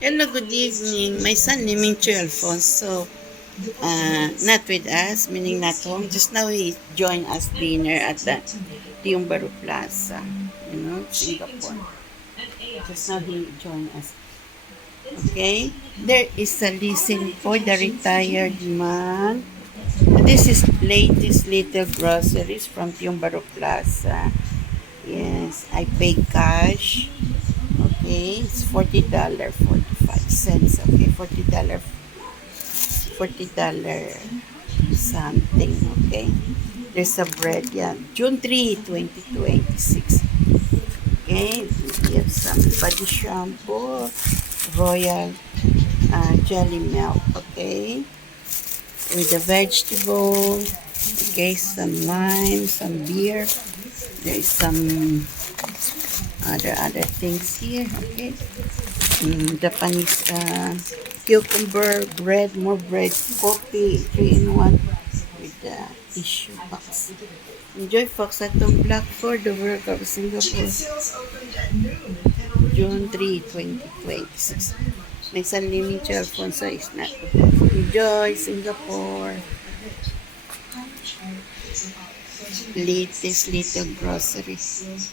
Hello, good evening. My son naming Alfonso, not with us, meaning not home. Just now he joined us dinner at the Tiumbaro Plaza, Singapore. Just now he joined us. Okay, there is a listen for the retired man. This is latest little groceries from Tiumbaro Plaza. Yes, I pay cash. Okay, it's $40.45. Okay, $40 something. Okay, there's a bread. Yeah, June 3, 2026. Okay, we have some body shampoo, royal jelly milk. Okay, with the vegetable. Okay, some lime, some beer. There is some other things here. Okay, Japanese cucumber, bread, more bread, coffee, 3-in-1 with the tissue box. Enjoy Fox at Black for the World of Singapore, June 3, 2026. May San Liming Alfonso is not. Enjoy Singapore. Latest little groceries.